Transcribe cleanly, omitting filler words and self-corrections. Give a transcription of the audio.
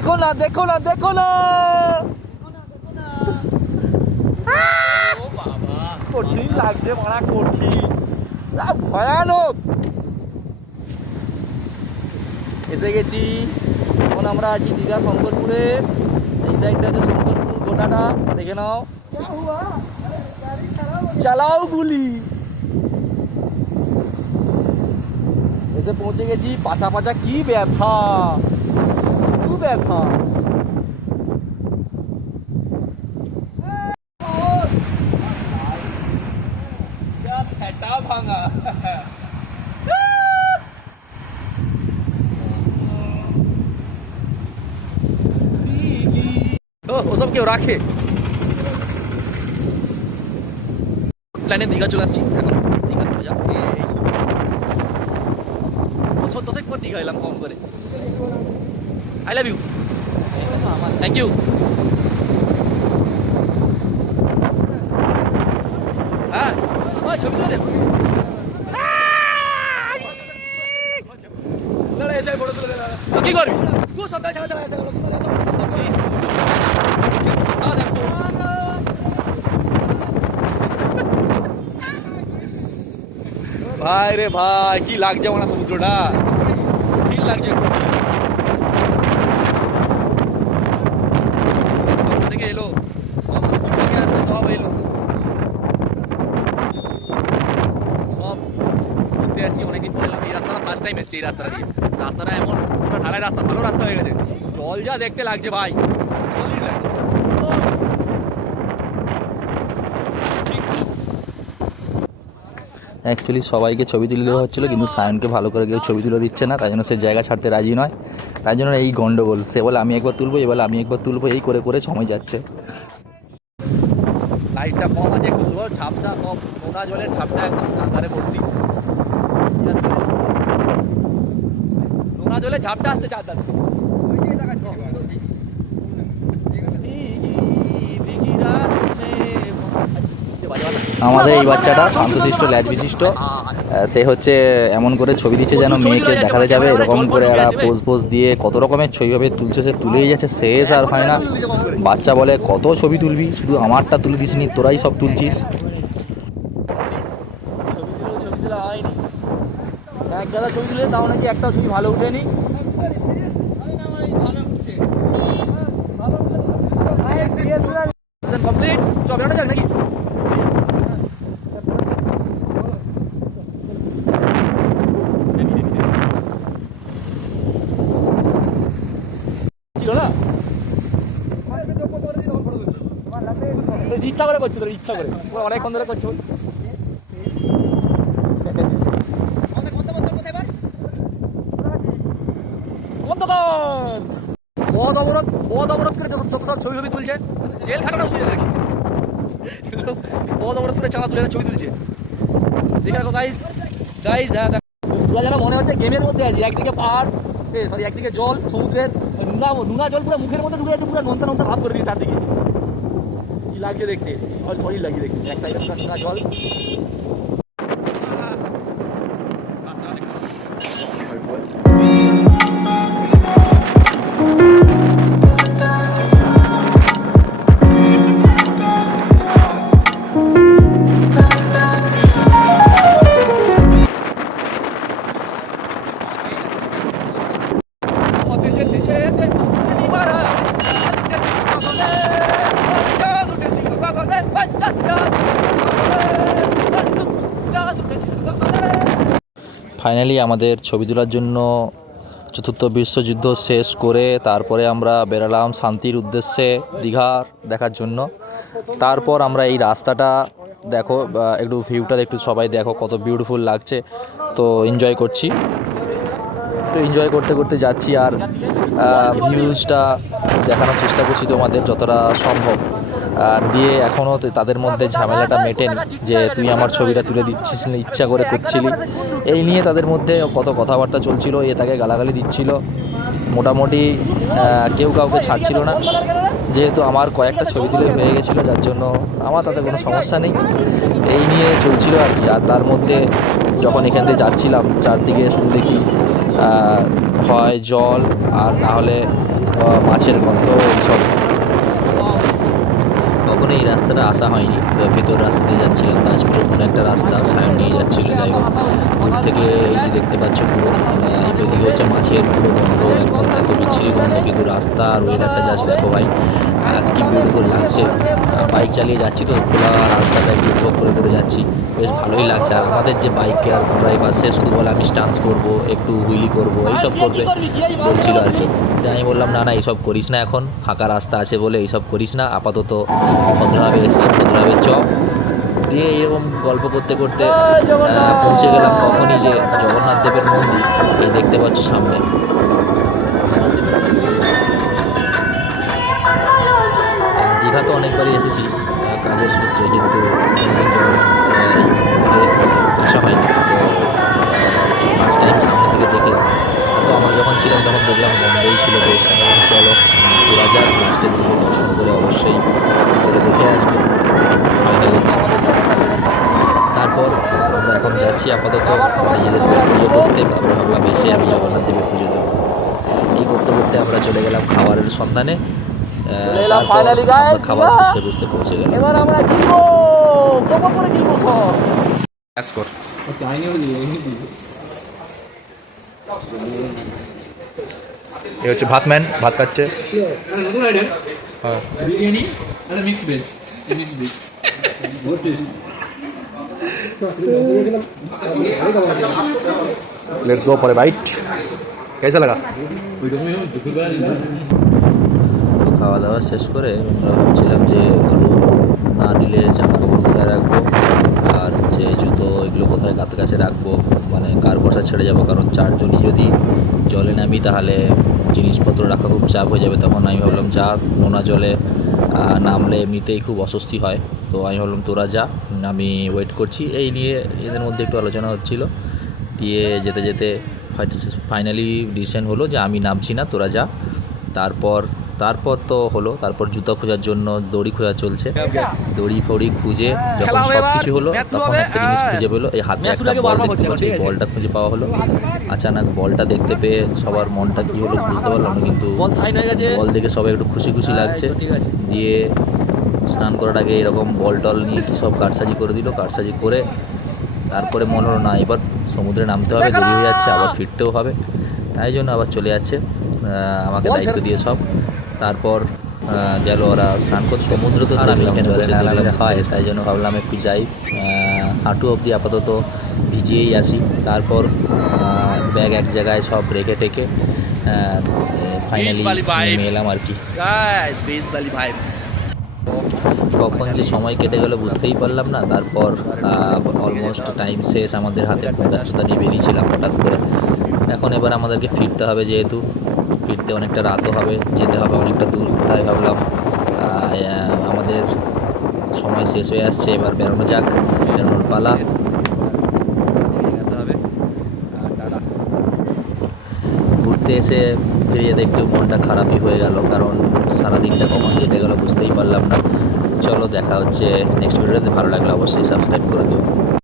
দেখো না দেখো না দেখো না, ও বাবা কঠিন লাগছে, মারা কঠিন, ভয়ানক। এসে গেছি, এখন আমরা আছি দীঘা শঙ্করপুরে। এই সাইডটা হচ্ছে শঙ্করপুর গোটাটা, দেখে নাও। চালাও গুলি। এসে পৌঁছে গেছি, পাছা পাছা কি ব্যথা, খুব ব্যথা। সেটা ভাঙা। ওসব কেউ রাখে? প্ল্যানে দীঘা চলে আসছি এখন। দীঘা মজা এই বছর দশেক পর দীঘা এলাম কম করে। I love you, thank you. হ্যাঁ ছবি তুলে দেব। কি করবি তুই? সপ্তাহে ছাড়া ছাড়া ভাই রে ভাই, কি লাগছে আমার সমুদ্রটা, ঠিক লাগছে। থেকে এলো সব এলো, সব ঘুরতে আসছি অনেকদিন পরে এলাম। এই রাস্তাটা ফার্স্ট টাইম এসছি এই রাস্তাটা দিয়ে। রাস্তাটা এমন ঢালাই রাস্তা, ভালো রাস্তা হয়ে গেছে। জল যা দেখতে লাগছে ভাই, সলিড লাগছে। অ্যাকচুয়ালি সবাইকে ছবি তুলে দেওয়া হচ্ছিলো, কিন্তু সায়নকে ভালো করে কেউ ছবি তুলে দিচ্ছে না, তাই জন্য সে জায়গা ছাড়তে রাজি নয়। তাই জন্য এই গন্ডগোল, সে বলে আমি একবার তুলবো, এ বলে আমি একবার তুলবো, এই করে করে সময় যাচ্ছে। লাইটটা কম আছে একটু, ঝাপসা, সব নোনা জলের ঝাপটা একদম কাঁদারে ভর্তি। নোনা জলের ঝাপটা আসছে চারটা। আমাদের এই বাচ্চাটা শান্তশিষ্ট ল্যাজ বিশিষ্ট, সে হচ্ছে এমন করে ছবি দিচ্ছে যেন মেয়েকে দেখাতে যাবে, এরকম করে একটা পোজ পোজ দিয়ে কত রকমের ছবিভাবে তুলছে, সে তুলেই যাচ্ছে, শেষ আর হয় না। বাচ্চা বলে কত ছবি তুলবি, শুধু আমারটা তুলে দিসনি, তোরাই সব তুলছিস। ছবি তোলা হয়নি, এক গাদা ছবি তুলে তাও নাকি একটাও ছবি ভালো উঠেনি। কমপ্লিট, চল বেরোনো যাক নাকি? ছিল না, ইচ্ছা করে করছো তোর, ইচ্ছা করে অনেকক্ষণ ধরে করছো। পথ অবরোধ করে যত সব ছবি তুলছে, জেল খাটানো উচিত নাকি? পথ অবরোধ করে চাঁদা তুলে ছবি তুলছে। দেখে রাখো গাইস, গাইস হ্যাঁ পুরো যেন মনে হচ্ছে গেমের মধ্যে আছি। একদিকে পাহাড়, সরি একদিকে জল, সমুদ্রের নোনা জল পুরো মুখের মধ্যে ঢুকে যাচ্ছে, পুরো নোনতা নোনতা ভাব করে দিয়ে চারদিকে। কি লাগছে দেখতে, সলিড লাগছে দেখতে। এক সাইডে পুরো নোনা জল। ফাইনালি আমাদের ছবি তোলার জন্য চতুর্থ বিশ্বযুদ্ধ শেষ করে তারপরে আমরা বেরালাম শান্তির উদ্দেশ্যে দীঘা দেখার জন্য। তারপর আমরা এই রাস্তাটা দেখো, একটু ভিউটা একটু সবাই দেখো কত বিউটিফুল লাগছে। তো এনজয় করছি, তো এনজয় করতে করতে যাচ্ছি, আর ভিউজটা দেখানোর চেষ্টা করছি তোমাদের যতটা সম্ভব। দিয়ে এখনও তাদের মধ্যে ঝামেলাটা মেটেনি যে তুই আমার ছবিটা তুলে দিচ্ছিস না, ইচ্ছা করে করছিলি, এই নিয়ে তাদের মধ্যে কত কথাবার্তা চলছিল। এ তাকে গালাগালি দিচ্ছিল, মোটামুটি কেউ কাউকে ছাড়ছিল না। যেহেতু আমার কয়েকটা ছবি তুলে হয়ে গেছিলো, যার জন্য আমার তাতে কোনো সমস্যা নেই, এই নিয়ে চলছিল আর কি। আর তার মধ্যে যখন এখান থেকে যাচ্ছিলাম, চারদিকে শুধু দেখি হয় জল আর না হলে মাছের গন্ধ এইসব। কখনো এই রাস্তাটা আসা হয়নি, তো ভিতর রাস্তা দিয়ে যাচ্ছিলাম, তাজপুরের কোনো একটা রাস্তা সায়ন নিয়ে যাচ্ছিলো। যাই হোক, দূর থেকে এই যে দেখতে পাচ্ছ পুরো এদিকে হচ্ছে মাছের পুরো গন্ধ, একদম এত বিচ্ছিরি গন্ধ, কিন্তু রাস্তা আর ওয়েদারটা যাচ্ছে দেখো ভাই, কী বিউটিফুল লাগছে। বাইক চালিয়ে যাচ্ছি তো খোলা রাস্তাটা একটু উপভোগ করে করে যাচ্ছি, বেশ ভালোই লাগছে। আর আমাদের যে বাইকের ড্রাইভার সে শুধু বলে আমি স্টান্স করব, একটু হুইলি করব, এইসব করবে বলছিল আর কি। তো আমি বললাম না না এইসব করিস না, এখন ফাঁকা রাস্তা আছে বলে এইসব করিস না, আপাতত ভদ্রভাবে এসেছি, ভদ্রভাবে চ দিয়ে এরকম গল্প করতে করতে পৌঁছে গেলাম কখনই যে জগন্নাথ দেবের মন্দির, এই দেখতে পাচ্ছ সামনে। দীঘা তো অনেকবারই এসেছি কাজের সূত্রে, কিন্তু কোনোদিন জগন্নাথ এই মন্দিরে আসা হয়নি। তো এই ফার্স্ট টাইম সামনে থেকে দেখলাম। তো আমরা যখন ছিলাম তখন দেখলাম বন্ধই ছিল বেশ। আমি বললাম চলো ঘোরা যাক, লাস্টের দিকে দর্শন করে অবশ্যই ভিতরে দেখে আসবো ফাইনালি। তারপর আমরা এখন যাচ্ছি আপাতত নিজেদের পুজো করতে, তারপরে ভাবলাম এসে আমি জগন্নাথ দেবের পুজো দেবো। এই করতে করতে আমরা চলে গেলাম খাবারের সন্ধানে। খাবার বুঝতে বুঝতে পৌঁছে গেলাম। এবার আমরা গিলবো, গোপো করে গিলবো সব। এই হচ্ছে ভাতম্যান, ভাত খাচ্ছে। নতুন আইটেম বিরিয়ানি আর mix veg, mix veg let's go for a bite. कैसा लगा? খাওয়া দাওয়া শেষ করে আমরা ভাবছিলাম যে এগুলো না দিলে জামা কাপড় কোথায় রাখবো, আর হচ্ছে জুতো এগুলো কোথায় কাছে রাখবো, মানে কার ভরসা ছেড়ে যাবো। কারণ চারজনই যদি জলে নামি তাহলে জিনিসপত্র রাখা খুব চাপ হয়ে যাবে। তখন আমি ভাবলাম যা, নোনা জলে নামলে এমনিতেই খুব অস্বস্তি হয়। তো আমি ভাবলাম তোরা যা, আমি ওয়েট করছি। এই নিয়ে এদের মধ্যে একটু আলোচনা হচ্ছিল, দিয়ে যেতে যেতে ফাইনালি ডিসিশন হলো যে আমি নামছি না, তোরা যা। তারপর তো হলো, তারপর জুতো খোঁজার জন্য দড়ি খোঁজা চলছে। দড়ি ফড়ি খুঁজে যখন সব কিছু হলো, তখন একটা জিনিস খুঁজে পেলো, এই হাতে একটা বল দেখতে পাচ্ছি, বলটা খুঁজে পাওয়া হলো। আচানক বলটা দেখতে পেয়ে সবার মনটা কী হলো বুঝতে পারলাম না, কিন্তু বল দেখে সবাই একটু খুশি খুশি লাগছে। দিয়ে স্নান করার আগে এরকম বল টল নিয়ে কি সব কারসাজি করে দিল। কারসাজি করে তারপরে মনে হলো না এবার সমুদ্রে নামতে হবে, দেরি হয়ে যাচ্ছে, আবার ফিরতেও হবে। তাই জন্য আবার চলে যাচ্ছে আমাকে দায়িত্ব দিয়ে সব। তারপর গেল ওরা স্নান করতে। সমুদ্র তো নামি হয়, তাই জন্য ভাবলাম একটু যাই, হাঁটু অবধি আপাতত ভিজিয়েই আসি। তারপর ব্যাগ এক জায়গায় সব রেখে টেকে ফাইনালি নেমে এলাম আর কি। কখন যে সময় কেটে গেল বুঝতেই পারলাম না। তারপর অলমোস্ট টাইম শেষ, আমাদের হাতে খুব ব্যস্ততা নিয়ে বেরিয়েছিলাম হঠাৎ করে। এখন এবার আমাদেরকে ফিরতে হবে, যেহেতু ফিরতে অনেকটা রাতও হবে, যেতে হবে অনেকটা দূর। তাই ভাবলাম আমাদের সময় শেষ হয়ে আসছে, এবার বেরোনো যাক, বেরোনোর পালা। ঘুরতে এসে ফিরে যেতে একটু মনটা খারাপই হয়ে গেল, কারণ সারাদিনটা কখন কেটে গেল বুঝতেই পারলাম না। চলো দেখা হচ্ছে নেক্সট ভিডিওতে। ভালো লাগলে অবশ্যই সাবস্ক্রাইব করে দিও।